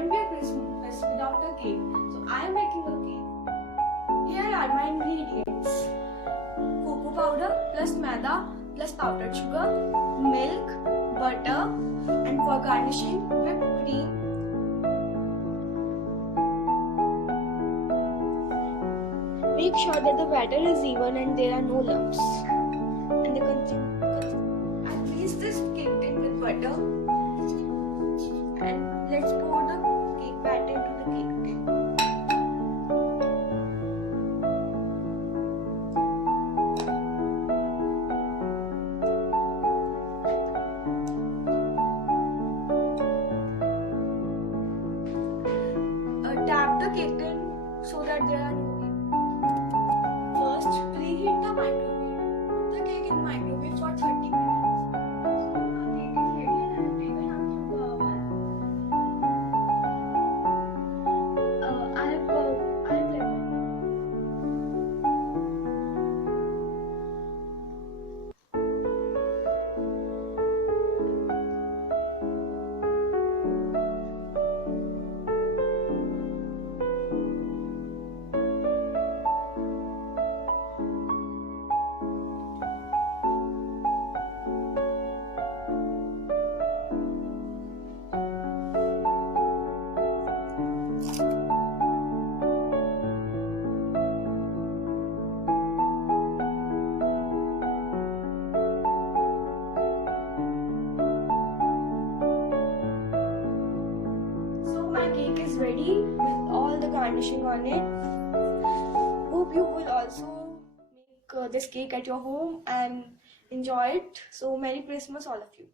can't be a Christmas without a cake. So I am making a cake. Here are my ingredients: cocoa powder plus maida plus powdered sugar, milk, butter, and for garnishing, whipped cream. Make sure that the batter is even and there are no lumps. And I grease this cake tin with butter. And let's pour the cake batter into the cake tin. Tap the cake tin so that there are no waves. First, preheat the microwave. Put the cake in microwave for 30 minutes. So our cake is ready and I have taken out from the oven. I have left. Cake is ready with all the garnishing on it. Hope you will also make this cake at your home and enjoy it. So Merry Christmas all of you.